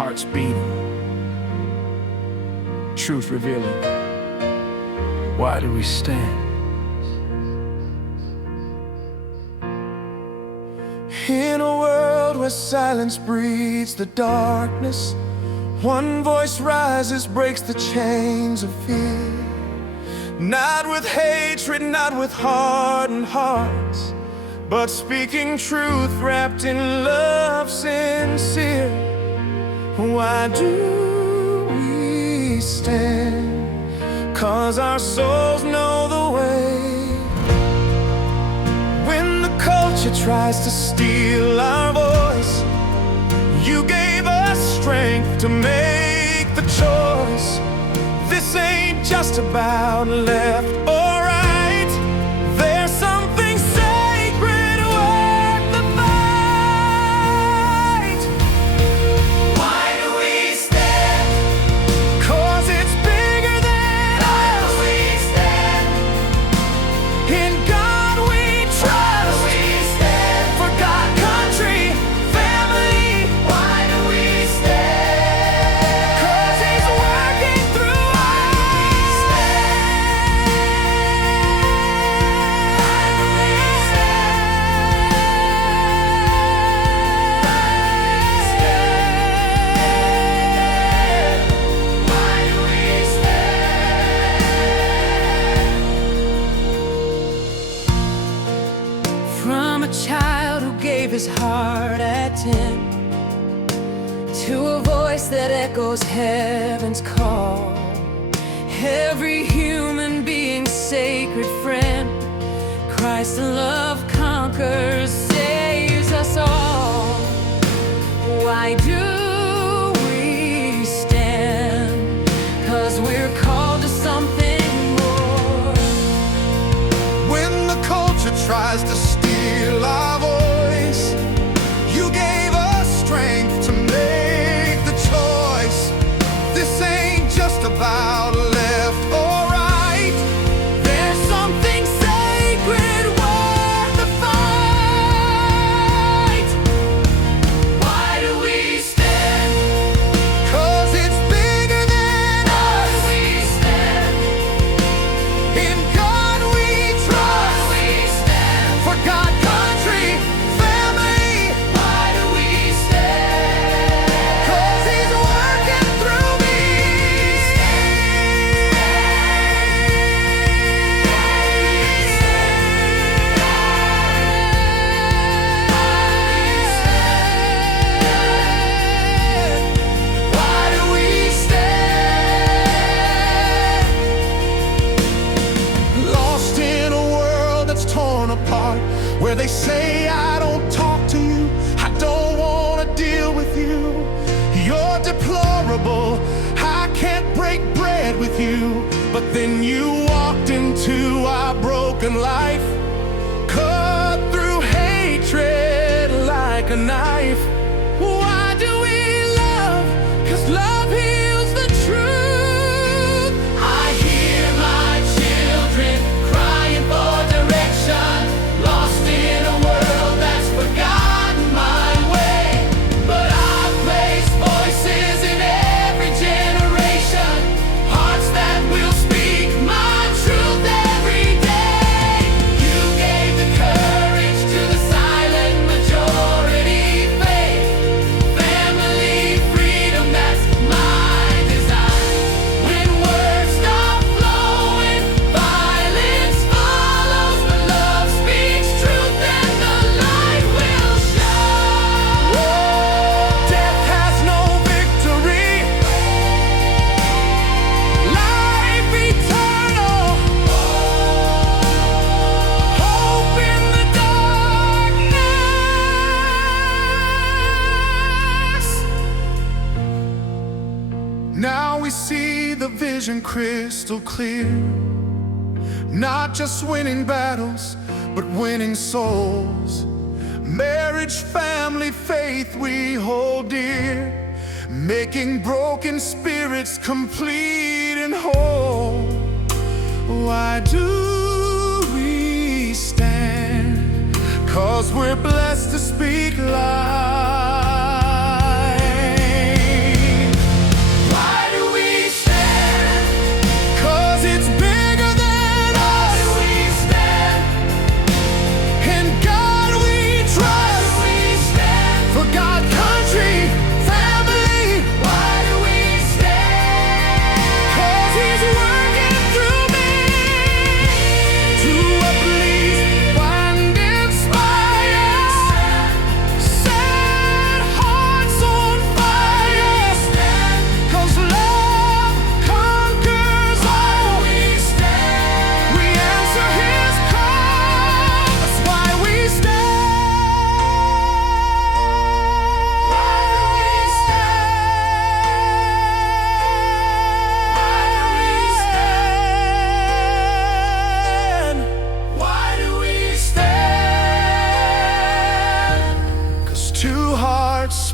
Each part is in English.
hearts beating, truth revealing. Why do we stand? In a world where silence breeds the darkness, one voice rises, breaks the chains of fear. Not with hatred, not with hardened hearts, but speaking truth wrapped in love sincere. Why do we stand? 'Cause our souls know the way. When the culture tries to steal our voice, you gave us strength to make the choice. This ain't just about left or right. There's something sacred worth the fight. Why do we stand? 'Cause it's bigger than us. Why do we stand? In God we trust. Why do we stand? For God, country, family. Why do we stand? 'Cause He's working through us. From a child who gave his heart at 10, to a voice that echoes heaven's call, every human being sacred friend, Christ's love conquers, saves us all. Why do we stand? 'Cause we're called to something more. When the culture tries to steal our voice, you gave us strength to make the choice. This ain't just about left or right. There's something sacred worth the fight. Why do we stand? 'Cause it's bigger than us. Why do we stand? In God we trust. Why do we stand? For God, country, family. Why do we stand? 'Cause He's working through me. Why do we stand? Lost in a world that's torn apart, where they say I don't talk to you, I don't wanna deal with you, you're deplorable, I can't break bread with you. But then you walked into our broken life, cut through hatred like a knife. Why do we love? 'Cause love heals the truth. I hear my children crying for direction, lost in a world that's forgotten my way. But I place voices in every generation, hearts that will speak my truth every day. You gave the courage to the silent majority, faith, family, freedom, that's my desire. When words stop flowing, violence follows, but love speaks truth and the light will shine. Death has no victory, life eternal, hope in the darkness. Now we see the vision crystal clear, not just winning battles, but winning souls. Marriage, family, faith we hold dear, making broken spirits complete and whole. Why do we stand? 'Cause we're blessed to speak life.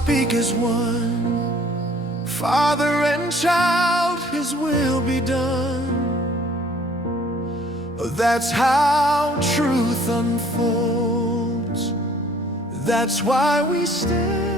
speak as one. Father and child, His will be done. That's how truth unfolds. That's why we stand.